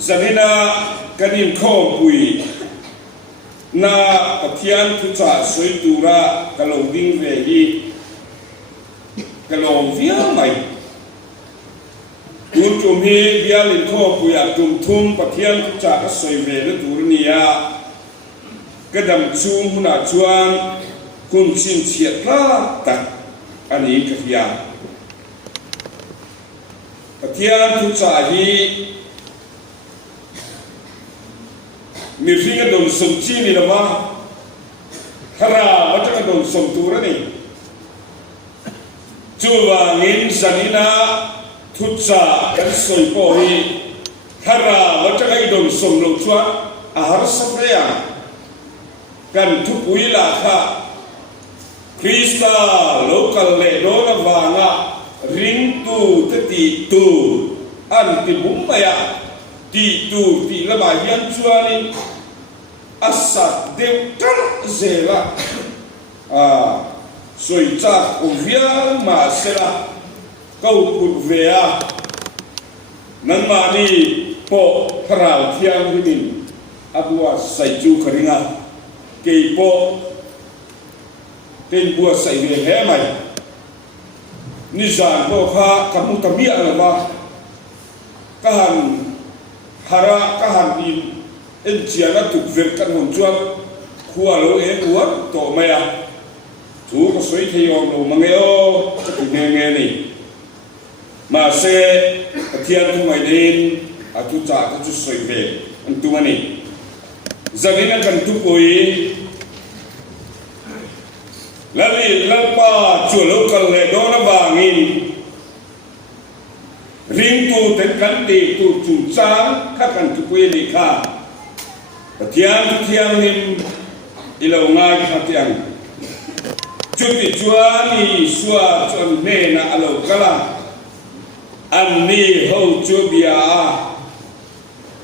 zanina kanin kho pui na pathian thu cha soi tura kalong ding ve hi kalong via mai tur chum hi via lin kho pui a tum thum pathian thu cha soi ve le tur nia kadam chung huna chuan kun sin chiat la tak ani ka hiya pathian thu cha hi mi ringa don som chi ni lawa hara wata don som tura ni chuwa ngin sanina thucha kan soi po hi hara wata kai don som lo chua a har safreya kan thu pui la kha krista local le do na wanga ring tu te ti tu an ti bum maya ti tu ti la ba yan chuani asat de tar zela soi cha o via ma sela kau put vea nan ma ni po khrau thiang himin abua sai chu kharinga ke po ten bua sai ve he mai ni zan po kha kamu tamia la ba kahan hara kahan in en chiana tu ver kan hon chuan khua lo e uar to maya thu ko soi thei ong lo mangeo chu nge nge ni ma se pathian thu mai din a tu cha ka chu soi ve an tu mani zanina kan tu koi lali lalpa chu lo kal le do na bangin ring tu ten kan ti tu chu chang kha kan tu koi ni kha pathian thiang nim ilo ngai kha tiang chu ti chuani suwa chon ne na alo kala an ni ho chu bia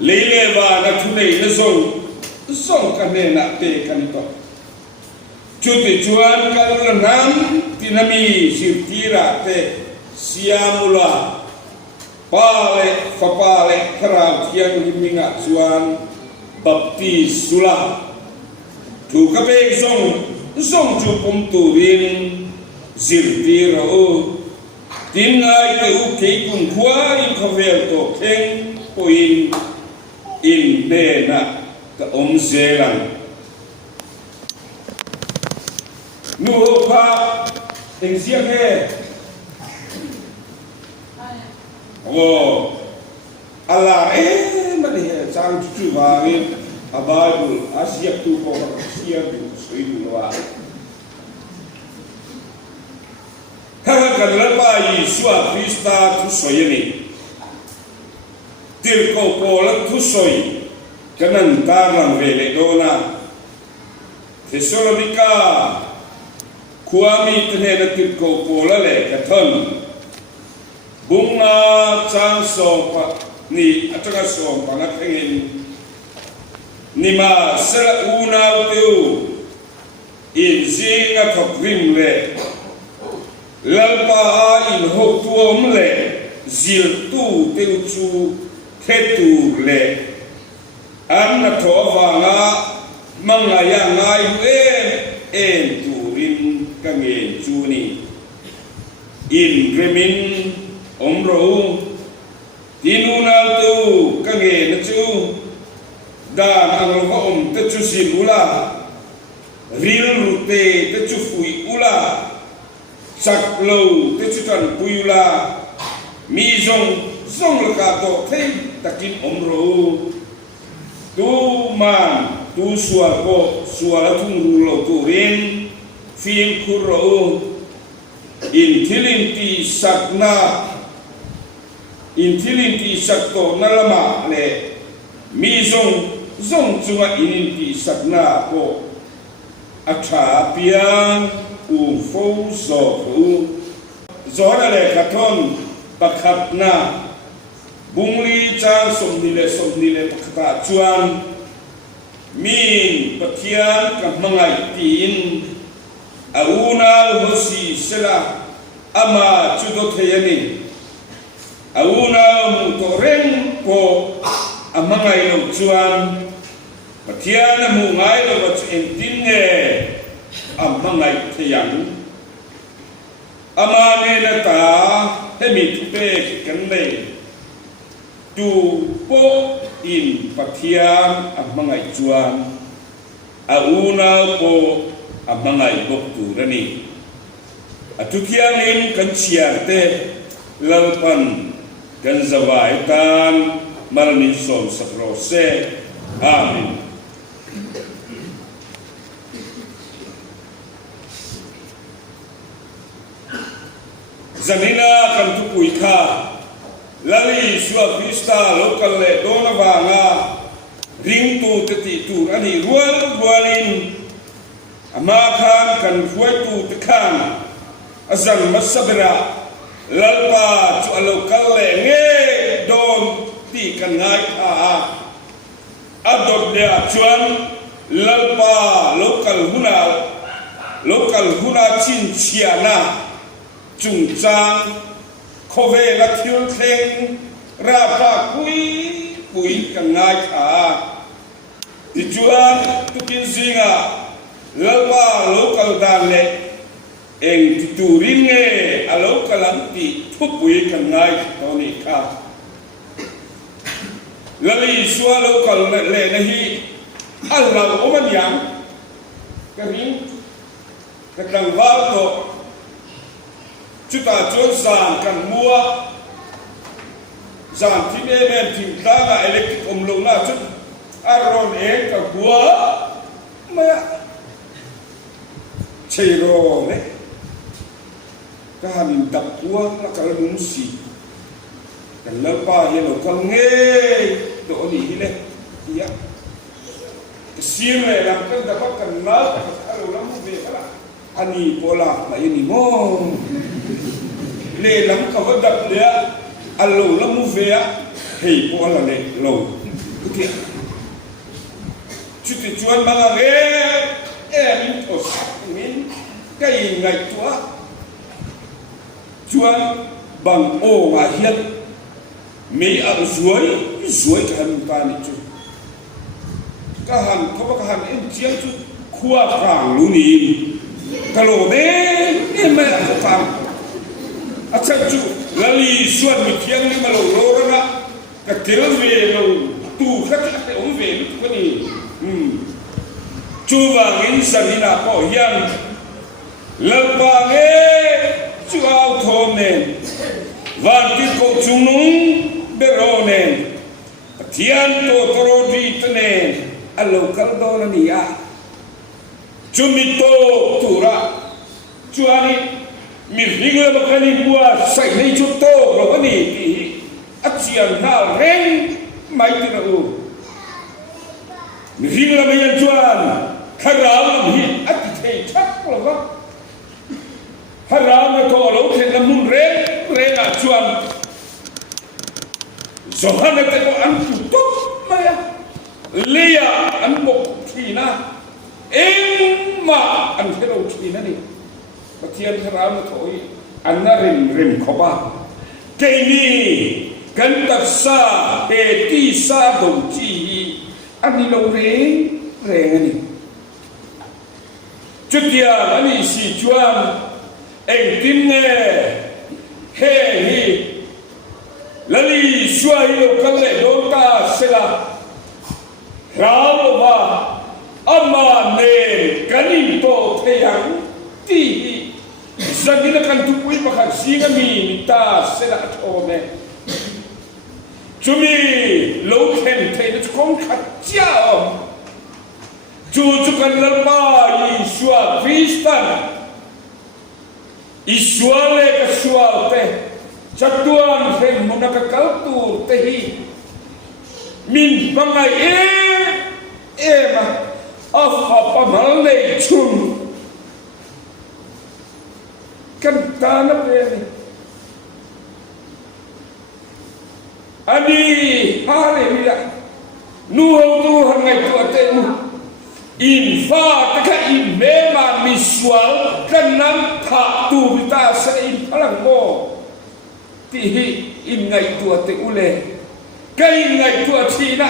le le ba na thu nei na song ka ne na te kan to chu ti chuan ka la nam tinami sirtira te siamula pale fapale kharau thiang himinga chuan bapti sula thu ka pe song chu pum tu rin zirti ro tin ngai te u ke kun khwa in khavel to kheng poin in de na ka om zelang nu ho pa teng sia he ala mani he chang chu wa ni a bible asia tu ko sia du sui du wa kha kan la ba yi swa krista tu soi ni tir ko ko la tu soi kanan ta lang ve le do na Thessalonica kuami tene na tir ko ko la le ka thon bunga chang so pa ni ataka so pa na khengin ni ma sera una teu in zinga thoprim le lalpa in ho tuom le zil tu teu chu thetu le an na tho wanga manga ya ngai e en turin ka nge chu ni in remin omro tinuna tu ka nge na chu dan ang om te chu silula ril rute te chu fui ula sak lo te chu tan puila mi zong la ka to thei takin omro tu man tu sual ko suala thung ru lo tu rin fin khuro in thilinti sakto nalama le mi zong chunga ininti sakna ko atha piang u fo zo na le kathon pakhatna bungli cha somni le pakhata chuan min pathian ka mangai tin auna hosi sela ama chudo theyani auna mu to reng ko amangai lo chuan pathian mu ngai lo wa chen tin nge amangai thiang ama ne na ta he mi thu pe kan le tu po in pathian amangai chuan a una po amangai bok tu rani atukiang in kan chiarte lalpan kan zawai tan malmin som sakrose amen. Zanina kan tukui kha lali suwa Krista lokal le dona banga ring tu teti tu ani rual rualin ama khan kan fuai tu tekan azan masabra lalpa chu lokal le nge don ti kan ngai kha adot le chuan lalpa lokal huna chin chiana chung chang khove la thil thleng ra pa kui kan ngai kha ti chuan tukin zinga lalpa lokal dan le eng ti turin nge a lokal an ti thupui kan ngai to ni kha lali suwa lokal le na hi Allah oman yang karing kadang wal to chúng ta chọn dàn cần mua dàn thì em thì ta là electric lồng là chút aron cả búa mà chơi rồi đấy cái hàng mình tập búa là cái đúng gì cái lớp ba hiện là con nghe độ gì đấy thì á xiêm này làm cái tập cần lớp cái lồng lắm về cái là anh pola là ini mo le lam ka wadak le allo la mu ve hei pola le lo okay chuti chuan manga ge min os min kai ngai tua chuan bang o wa hiat mi a zuai ka han ta ni chu ka han ko ka han en chiang chu khua kang lu ni kalau deh mai aku faham. Acak tu lali suan mikian ni malu orang nak kekil we lo tu kat om we tu kan ni. Cuba insan ni nak kau yang lepas cuau thomen, wanti kau cunung beronen, tian to terodi tenen, alo kaldo ni ya. Cumito tura cuani mirhingla bakani buat sai nei chuto bakani ti acian hal reng mai tira u mirhingla bayan cuan haram hi ati thei thak lo haram to lo then mun reng a cuan zohana te ko an tu maya leya an bok thina mà anh thấy đâu chỉ nó đi, và thiên thế nào nó thôi, anh nó rìm khó ba, cái gì cần tập sa, để ti sa đồng chi, anh đi đâu rè anh đi, chút kia anh đi xì chuan, anh tin nghe, he hi, lali xuôi đâu cần lệ đôi ta sẽ là, ráo ba. Ama ne kanin to theyang ti zagina kan tupui pakhat singa mi ta sera thome chumi lo khen thei na kong khat chao chu kan lalpa Isua Kristan Isua le ka sual te chatuan thei munaka kaltur te hi min bangai ma apa malai chum kan tanah ini adi hari bila nuhau Tuhan ngai tuatemu infa teka imema misual kanam tak tu kita sein palang mo tihi in ngai tuate ule cây ngày thua chi na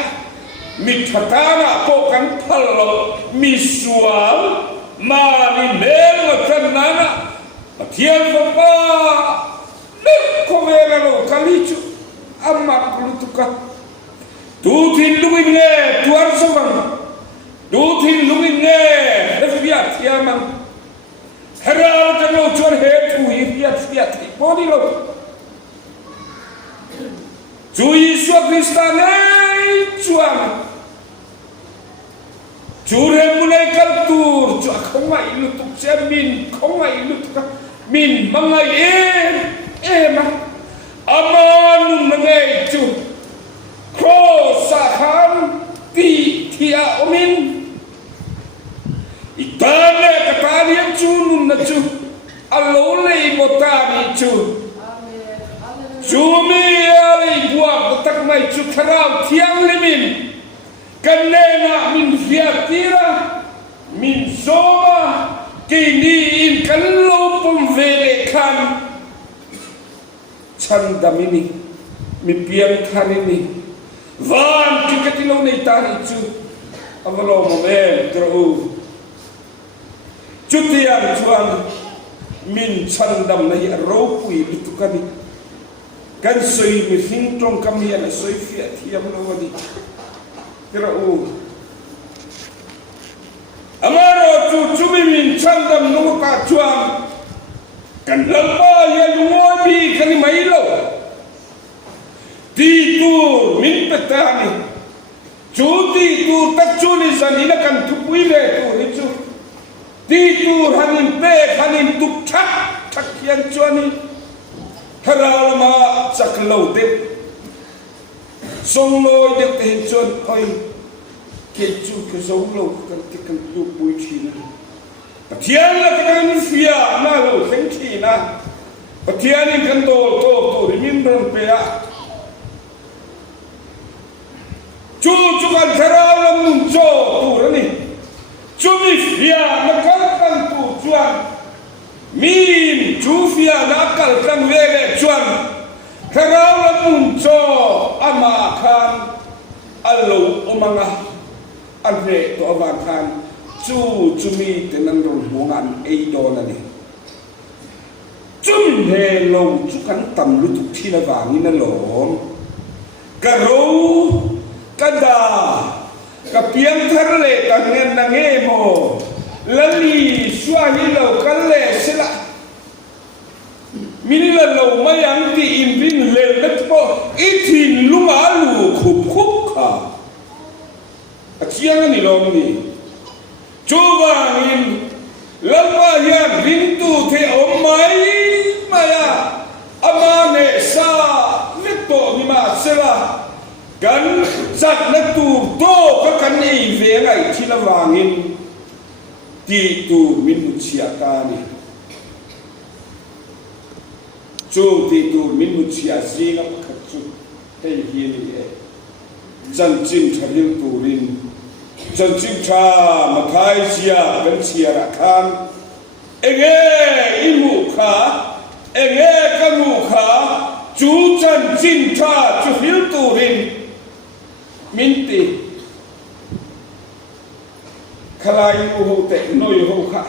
mi thata na po kan phalo mi suam ma ni mel wa kan na thian fa pa ne ko vela lo kalichu amma kulutuka tu thin luin nge tuar sawang tu thin luin nge fiat thiamang hera ta lo chon he tu fiat body lo Chúa Giêsu Christ này chuan Chúa đem một ngày căn tour Chúa không ai lưu tục che mình không ai lưu tục mình mà ngày em aman là ngày Chúa cross sa khan ti thia omin itane katani Chúa nun na Chúa alo lei motani Chúa Chúa mi ali buat tak mai Chúa kharau thiang limin kan na min fiatira min soma kini in kan lo pom vele kan chan damini mi piang khanini van tikatilo nei tani Chúa avalo momen tro chutiang chuan min chan dam nei ro pui bitukani kan soi mi hin trong kamia na soi fiat thiam lo wadi kira amaro tu min chandam no ka chuan kan lampa ya luobi kan mai lo ti tu min petani chu ti tu tak chu ni zanina kan thupui le tu ni chu ti tu hanin pe hanin tuk thak hian chuani hera ma chak lo de song lo de te chon oi ke chu ke song lo kan te kan lu pui chi na pathian la kan fia na lo theng chi na pathian in kan to rimin ron pe a chu kan hera la mun cho tu ra ni chu mi fia na kan tu chuan min chu fia na kal kan vele chuan kharau la mun cho ama khan allo omanga ane to ava khan chu mi tenan ron hongan ei do na ni chum he lo chu kan tam lu tu thina wang na lom ka ro ka da ka piang thar le ka ngen na nge mo lali swahili lo kalle sila minila lo mayang ti imbin le letpo itin lunga lu khup kha achiang ni lo ni chuwangin lama ya bintu the omai maya amane sa letto ni ma sila gan sat na tu to ka kan ei ve ngai thila wangin ti tu min chia ta ni chu ti tu min chia zinga khat chu hei hi ni e chan chin thabil tu rin chan chin tha ma khai chia kan chia ra khan enge imu kha enge kanu kha chu chan chin tha chu hil tu rin min ti khalai ho te noi ho kha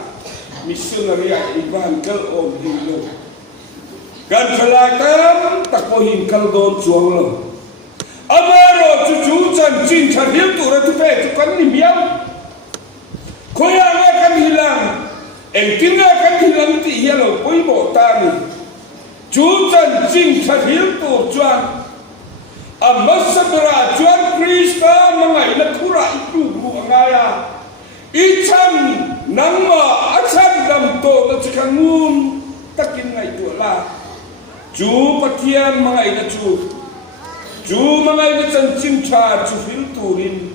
missionary evangel on hilo kan khalai tam tak po hin kal don chuang lo amaro chu chan chin tha hil tu ra tu pe tu kan ni miao khoya nga kan hilang eng tinga kan hilang ti hialo poi bo ta ni chu chan chin tha hil tu chuan amasabra chuan krista mangai na khura itu bu angaya icham nangma acham dam to na chikangun takin ngai tu la chu pathian mangai na chu mangai na chan chin tha chu fil turin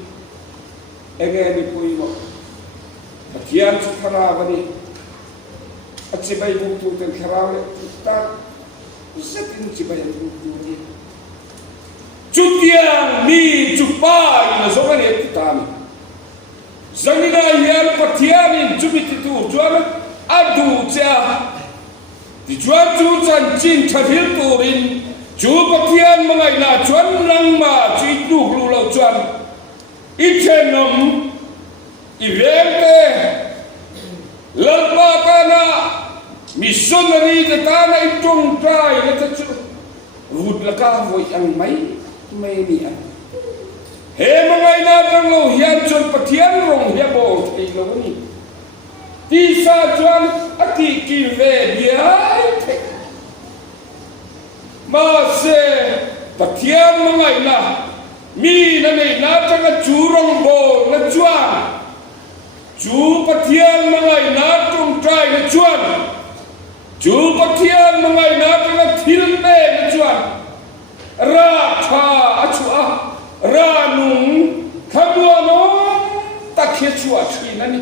enge ni pui mo pathian chu khara bani achi bai bu tu ten khara le ta setin chi bai bu tu ni chu tiang mi chu pa na so ga ne ta ni zanina hian pathianin chumiti tu chuan adu cha ti chuan chu chan chin thahil turin chú Pathian mà ngày na chuẩn lăng mà chỉ đủ lu lâu chuẩn ít trên nấm evente lalpa kana missionary ta na itong try na ta chu vụt là ca voi ăn mấy ni ăn he mà ngày na trong lâu hiền chuẩn Pathian rong hiền bộ thì lâu ni ti sa chuẩn ati ki về bia mà se Pathian mà ngày na mi na này na trong chú rong bộ na chuan chú Pathian mà ngày na trong trai na chuan chú Pathian mà ngày na trong thiên bề na chuan ra tha chua ra nung khabua no ta khe chua chi na ni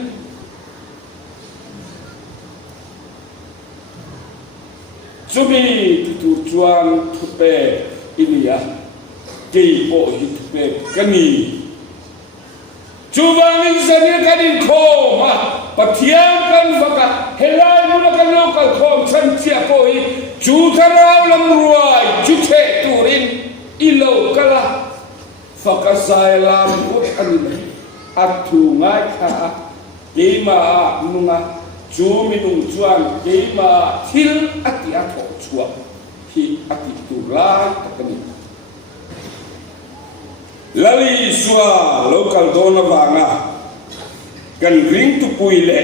chú mi tu chuan thu pe inia kei po hi thu pe kani chú vang in zani kanin kho ma Pathian kan vaka helai mu kan local khom chan chia ko hi chú tharau lam ruai chú the turin ilo kala faka sai lam ut ani athu ngai kha ke ma nunga chú minung chuan ke ma thil ati atho chua hi ati tu lai takani lali sua local dona vanga kan ring tu puile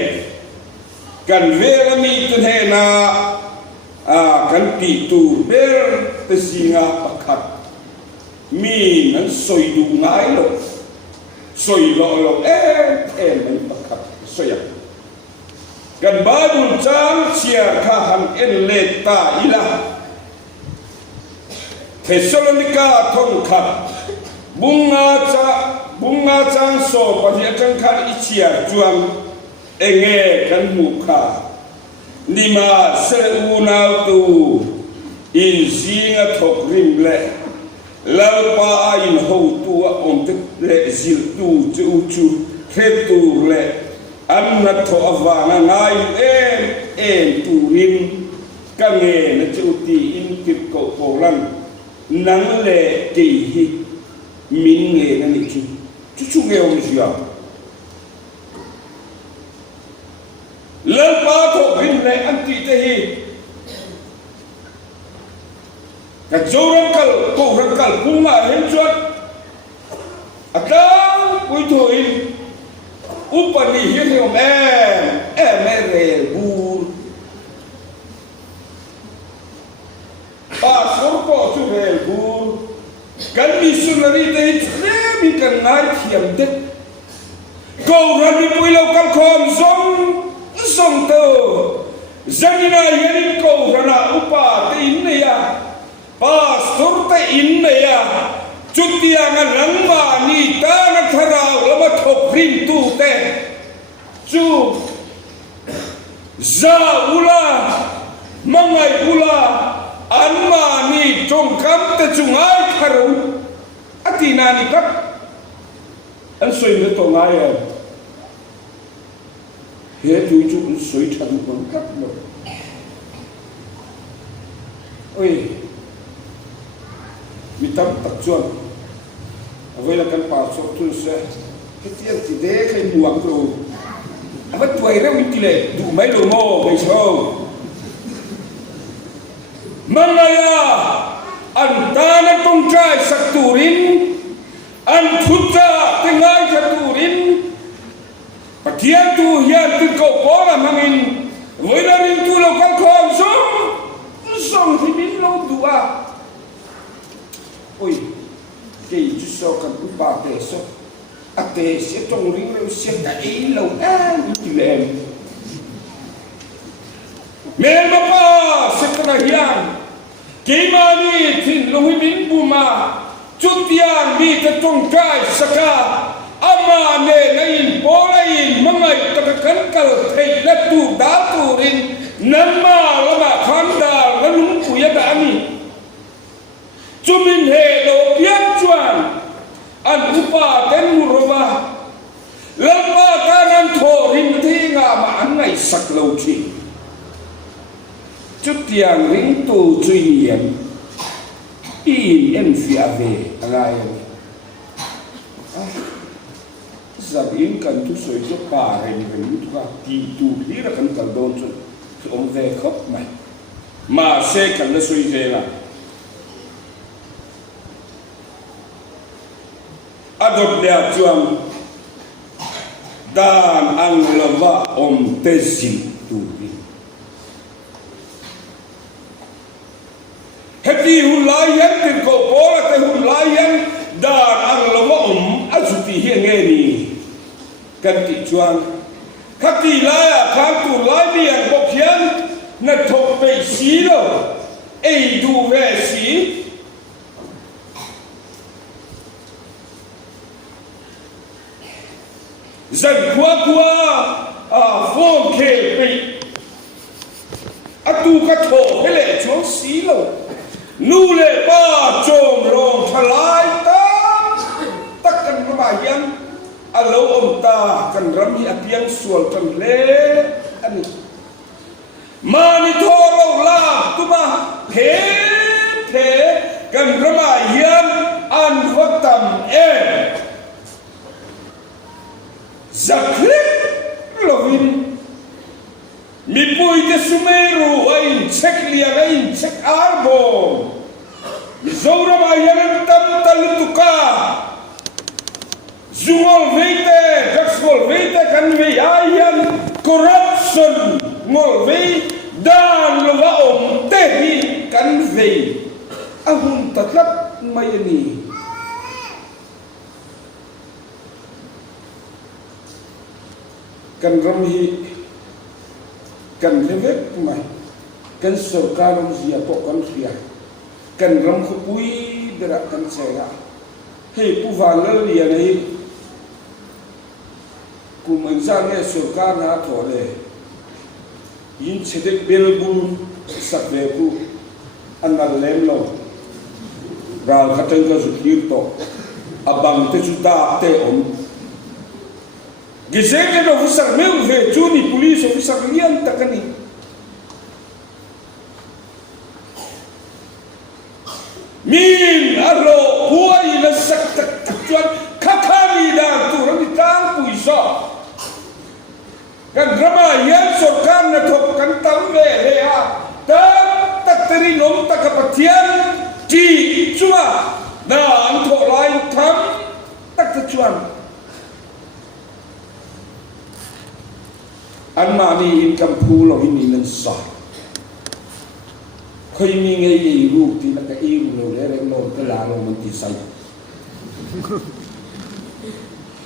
kan vera mi tu he na kan ti tu ber te singa pakhat mi nan soi du ngai lo soi lo mai pakhat soya kan badul chang chia kha han en le ta ila Thessalonica thong khat bunga chang so Pathian chang khat ichia chuang enge kan mu kha nima se u nau tu in zinga thok rim le lalpa in ho tu om te le zil tu chu khe tu le an na tho avanga ngai em tu rim ka nge na chu ti in kip ko polan nang le ki hi min nge na ni chu nge om sia lalpa tho rim le an ti te hi ka joran kal ko ran kal punga hem chuat atang pui thoi upani hiền hiền em rèn bùn ba số có chú rèn bùn gần missionary đây thế mình cần ngay thiểm đấy cầu ra đi bùi lâu cam khom sông tơ dân này hiền cầu ra na upa tin này à ba số tay in này à chút tiang anh lăng mà ni ta nó thao là mà thọc rim tu te chú za ula mangai ula an mà ni trong cam te chung ai tharo atina ni kap an soi me to ngai à he tu chu an soi thằng con kap lo oi mi tam tak chuan avoi la kan pa so tu se ke tiang ti de khai muang ro avat tuai ra mi kile du mai lo mo mai so manaya an ta na tong trai sak turin an thutta tengai ka turin Pathian tu hian tu ko po la mangin voi la rin tu lo kan khom song thì min lo dua oi cái chú so cần cũng ba tệ so tệ sẽ trong riêng lâu sẽ đẩy lâu như em mẹ mà ba sẽ có đại hiền cái mà đi thì lâu hi min bu mà chút tiền đi tới trong cái saka ama ne nain polain mangai takakan kal thei la tu da tu rin namma lama khanda ngalum puya da ami chumin he lo pian chuan an upa ten murova lama kanan tho rin thi nga ma an ngai sak lo chi chút tiền ring tu duy niệm in en fia ve angai zab in kan tu soi cho pa ren ren tu ka ti tu hi ra kan kal don chu om ve khop mai ma se kan la soi je la adot le chuang dan ang lava om tezin tu heti hulayan tin ko pora te hulayan dan ang lava om azuti hi nge ni kan ti chuang khati la kham tu lai bi ang bok hian na thok pe si lo ei du ve si dân qua phong khe bị tu cái thổ cái lệ xuống xí lầu nu lệ ba trộm rồng thalai ta tất cả các bài dân lâu ông ta cần rắm hi tiếng suol cần lệ anh mà ni thô lâu la tu ba thế cần rắm bài dân ăn vất tầm em zaklik lovin mi pui te sumeru ai check lia ai check arbo mi zora ba yan tam talutuka zungol veite gaxgol veite kan ve ayan corruption ngol ve dan lova om te hi kan ve ahun tatlap mayani kan ram hi kan levek mai kan sarkar zia to kan khia kan ram khupui dera kan chega he puwala lia nei ku manjang ne sarkar na thole yin chedek belbul sakve ku anal lemlo ral khatang ka zukir to abang te chuta te om Gizeke no officer meu ve juni police officer lian takani min alo huai na sak tak chuan khakami da tu ram tang puisa kan drama yan sorkar na thok kan tam ve le ha ta tak teri nom tak kapatian ji chua na an tho lai tham tak chuan anh mà đi in cầm phu là in mình sợ khi mình nghe gì lu thì là cái yêu rồi để lên lon cái là lon mình thì say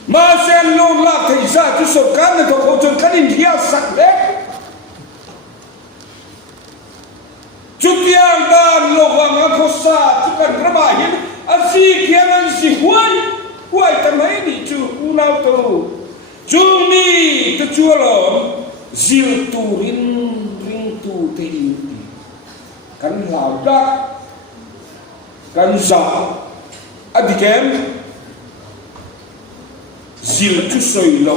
mà xem lon là thì ra chứ sốt cán này thuộc trường cái đình kia sạch đấy chút tiền đàn lộc vàng ăn khô sa chứ cần cái bài hiện anh si kia anh si huay tầm ấy đi chú u nào tu chú mi cái chúa lon zil tu ring tu te in kan lau da kan za adikem zil tu soi lo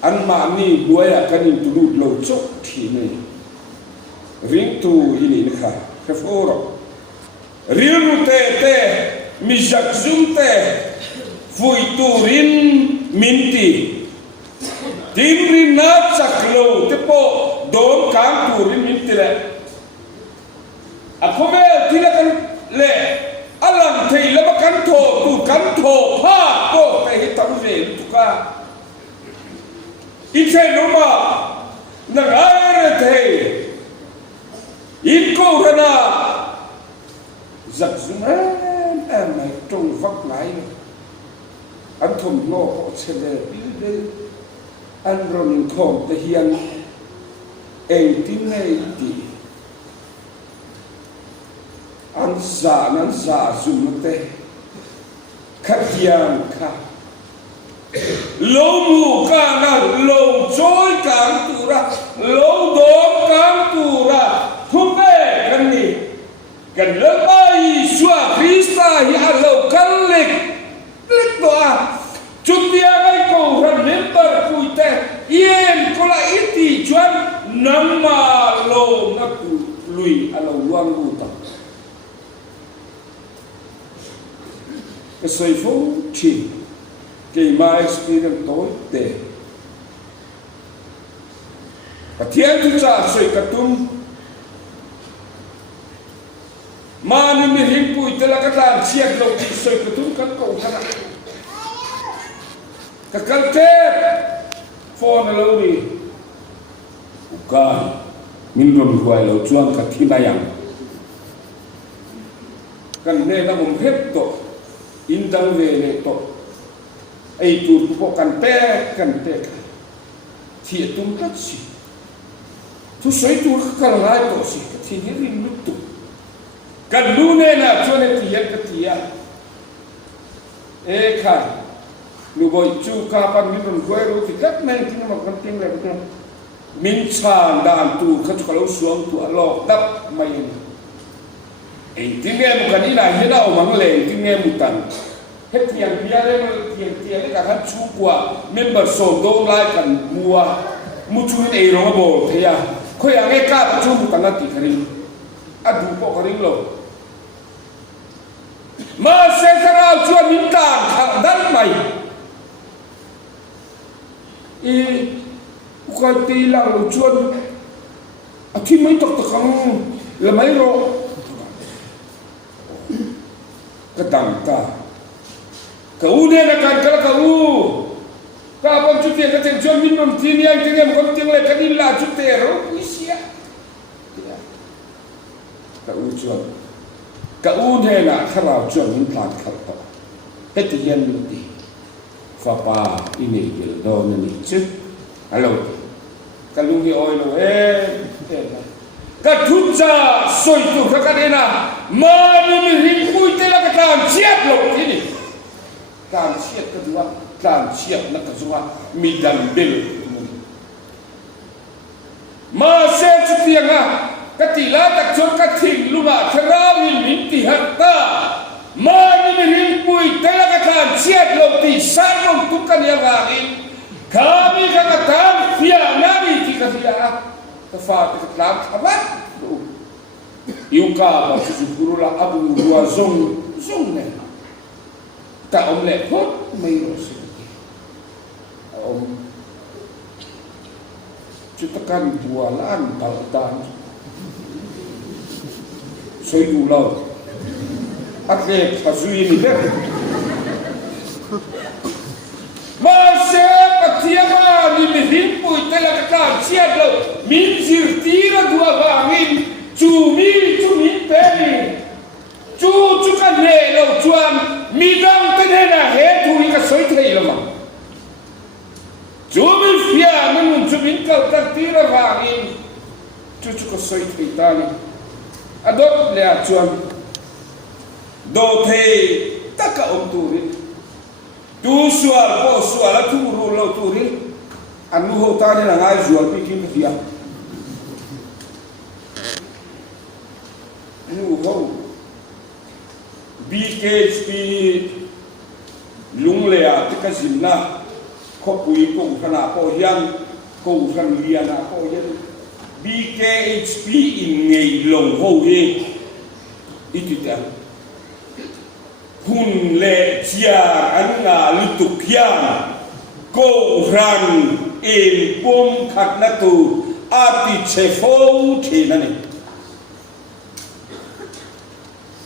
an ma ni buaya kan in tu lut lo chok thi nei ring tu in kha ka foro riu te mi jak zum te vui tu rin minti tim rin na saklo te po dom kam tu rin minti le akome tila kan le alam thei la kan tho tu kan tho pha ko te hi tam ve tu ka iche no ma na ai thei in ko rana giặc zum em này trong vắt lại anh thùng nô sẽ về đi anh rồi không thể hiện em tin này thì anh giả dùng thế khát giang khá lâu mù cả na lâu trôi càng tu ra lâu đốm càng tu ra không về cái gì gần lớp ai xóa Krista hi a lâu căn lịch doa chút tia ngay cầu rằng nếm bờ cùi tè yên có lại ít thì choan nắm mà lô nó lùi a lâu loang lu tập cái soi phố chỉ cái mai experience tối để và thiên chúng ta soi cả tum mà nên mình hình bụi tức là cái làm chiết lâu thì soi cả tum cái cầu thang cái căn thép phone lâu đi cái mình luôn gọi lâu chuang cái thiên đại yang kan ne na mum hep to indang ve ne to ai tu ko kan te thi tum tat si tu soi tu ka lai to si thi ni rin lu tu kan lu ne na chu ne ti ya ka ti ya e kha lu boy chu ka pan mi don goi ro ti kat men ti ma kan ting le ko min cha dan tu kha chu ka lo suang tu a lo dap mai tiếng nghe một cái này thế nào mà lệ tiếng nghe một tầng hết tiền bia đấy mà tiền đấy cả hắn chú quả member sổ đô lại cần mua chú này rồi bộ thế à khơi à nghe cả chú một tầng là tỷ cái à đủ bộ cái rồi mà sẽ ra nào chưa mình càng thằng đất mày y coi tí là lỗ chuột à khi mấy tộc không là mấy rồi cái đằng ta cái u này là cái u ta còn chút tiền cái tiền cho mình làm tiền này tiền em còn tiền lại cái đi là chút tiền rồi quý xía cái u chuột cái u này là khá là chuột mình làm khá to hết tiền mình đi pha pa ini cái đó này chứ alo cái lu cái oi nó cái chút ra soi tu cái này là mà mình hình bụi thế là cái làm chết lộc thế này làm chết cái gì làm chết là cái gì mình đàn bền mà xem chút tiền à cái tỷ lệ đặc trưng cái thỉnh luôn à thế ra mình tỷ hạt ta mà mình hình bụi thế là cái làm chết lộc thì sát lộc tu cái nhà gà đi kami cái tham phía nami thì cái gì à cái pha cái làm khá yêu ca và sự guru là abu dua zong này ta ông lệ phốt mấy rồi ông chúng ta cần dua lan tạo tan soi đủ lâu ắt lệ phải duy ni đấy mà sẽ bắt thiệt mà đi mình hình bụi thế là cái làm chết rồi mình chỉ tí là dua vàng chú mi pe chú cái này lâu chuan mi đang cái này là hết thu cái soi thấy rồi mà chú mi phía mình chú mi cầu tắc tí là vàng in chú cái soi thấy ta này à đó là chuan đồ thề tất cả ông tu đi tu sửa là tu rồi lâu tu đi anh mua ta này là ngay ruột đi kiếm cái gì nu ho BKHP lung lea te ka zimna kho pui ko khana ko hian ko khan liana ko hian BKHP in ngei long ho hi itita hun le chia an nga lutuk hian ko ran in pom khat na tu ati chefo thina ni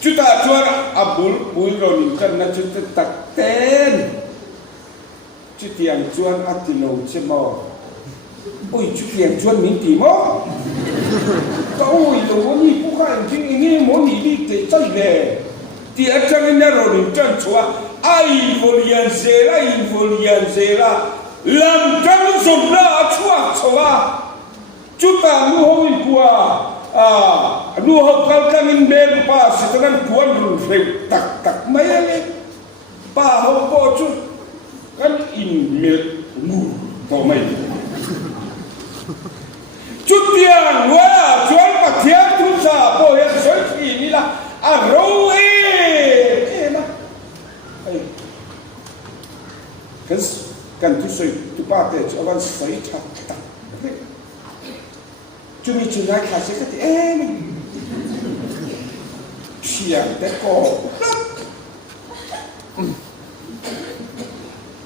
chúng ta cho abul bul rồi mình cần là chúng ta tắc tên chú tiền chuan atilo che mò ôi chú tiền chuan mình tỉ mò ôi lo muốn đi cũng khai chứ nghe muốn đi để chơi về thì ở trong cái rồi mình chân chua ai volian zera làm trong dùng ra chua chúng ta mua hôi qua nu ho kal kan in ben pa sitanan kuan ru fe tak mai le pa ho po chu kan in me ngu to mai chu tiang wa chuan pa thiam tu sa po he soi thi ni la a ro e ma ai kan tu soi tu pa te avan sai tha chú mi chú nói khai sẽ cái gì em chiang té cổ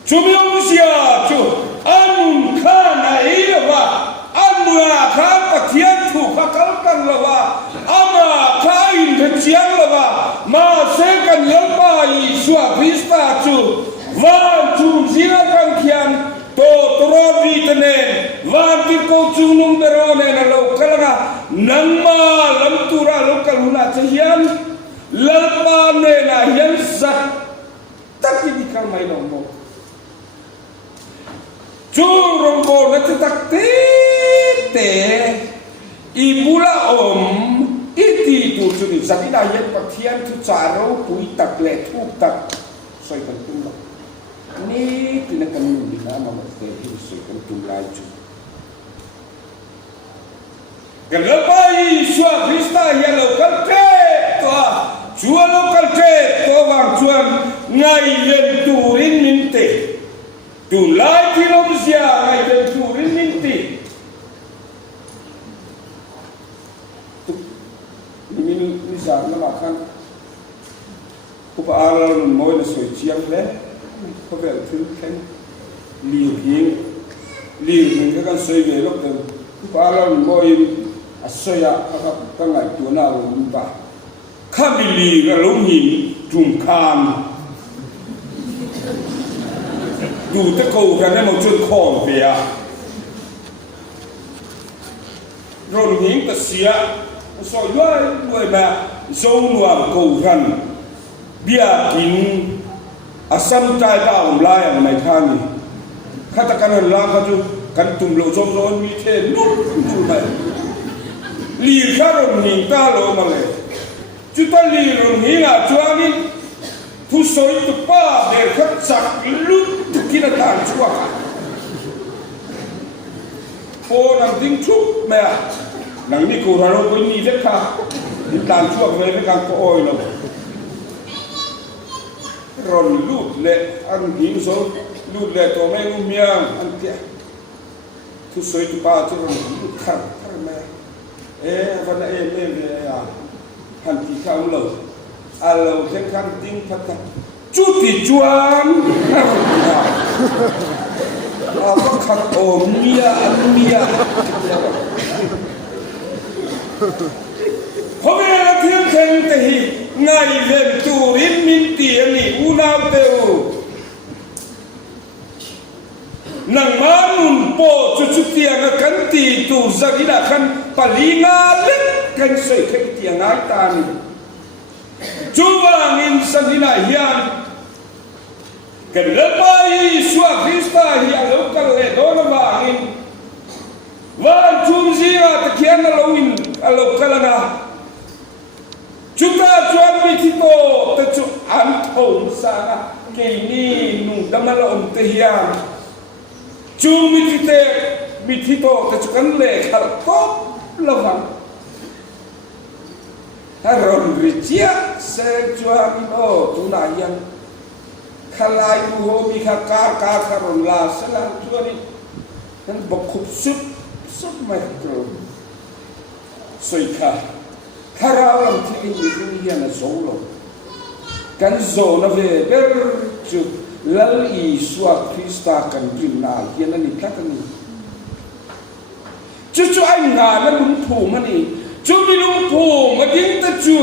Chumiyong siya chu anun kana ilawa amua ka patian tu pakalkan lawa ama kain keciang lawa ma sekan yalpa Yesus Krista chu van chu sinakan kian to torobi tene van ti ko chunung derone na lokalanga nangma lamtura lokal huna chahian lalpa ne na hian sak taki dikal mai no chung rongko na tak te ibula iti tu chuni sakina yet pathian tu charo pui tak le thu tak soi kan tum lo ni tinakan ni na ma te hi soi kan tum lai chu galapai swa krista ya lokal te to chua lokal te to wang chuan ngai len turin minte tu lai kilom sia ngai len turin minti ni sa na makan upa aral moi na soi chiang le ko vel thil ken li min kan soi ve lok ten upa aral moi asoya ka ngai tu na ro ba khabili ga lo hin tum khanดูตะโกกันให้มันจนคอเปียรถหิงตะเสียสอยด้วยมาโซนวางกูกันเบียกินอาสัมใจดาวลายอะไรท่านี่ข้าตะกันลาเขาจูกันตุ่มโลจอมร้อนมีเทนุ่มดูไปลีข้ารถหิงตาโลมาเลยจุดตะลีรถหิงอ่ะจวนนี่ผู้สอยตุป้าเด็กขัดสักลุกตุกินตาชัวกันโอ้นังดิ้งชุบแม่นังนี่กูเราไปมีเด็กค่ะดิตาชัวเลยไม่กันก็อ้อยเรารอนลูดเละอันหิงโซลูดเละตัวแม่งูเมียอันเตี้ยผู้สอยตุป้าจะรอนลูดขัดแม่วันนั้นเลยหันที่ข้าวเราเราเส้นข้างดิ้งพัดจุดที่จวนเราก็ขัดโอเมียพอเวลาเที่ยงคืนแต่ฮีไงเล่นจูรินมินตีอันนี้อุณาเตวนังมานุนโปจุดเตียงกันตีตูสักิดาขันปาลีงาเล็กกันใส่ขึ้นเตียงไอ้ตานี่จูบางอินสันตินาฮิอันกันเลปายสวาคริสตาฮิอันลูกกันเลโดนบางอินวันจุนซีอาตะเคียนนลูอินอัลลูกกันนะจุตาจวนมิทิโตตะจุอันโอนสานะเกนีนุดัมนาลอมเทียนจูมิทิโตตะจุกันเลขัดโตละวันHaron Rijia sejuan tunayan kalayu hobi kakar karon la selang tuani dan bokuk sup metro soika karalam tiki ini na solo kan zona ve berju lal Yesus Krista kan jina yana ni kakani cucu ai ngana lumpu mani Cumi lumpuh mading taju,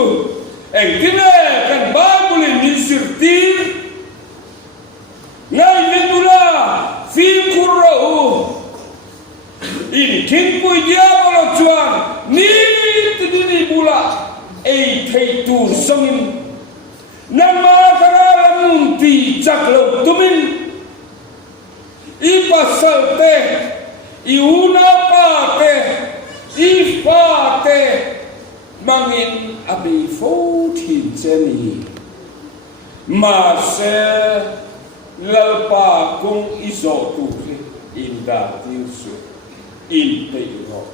engkine kan babulin nisirtin, ngai lendula film kurau, in kingpui dia kalau cuan, ni bula, teitur songin, nama karalam ti caklau tumin, ipasal teh, iuna pa teh. Ifate mangin abi fotin jeni mase lalpa kung iso tukli inda tinsu in peiro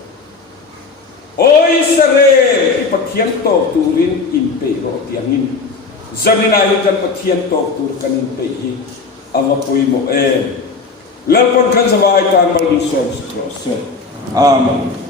oi sare pathian to turin in peiro tiangin zanina hikan pathian to tur kanin pehi awapoi mo lalpon kan sawai tan balin sos cross amen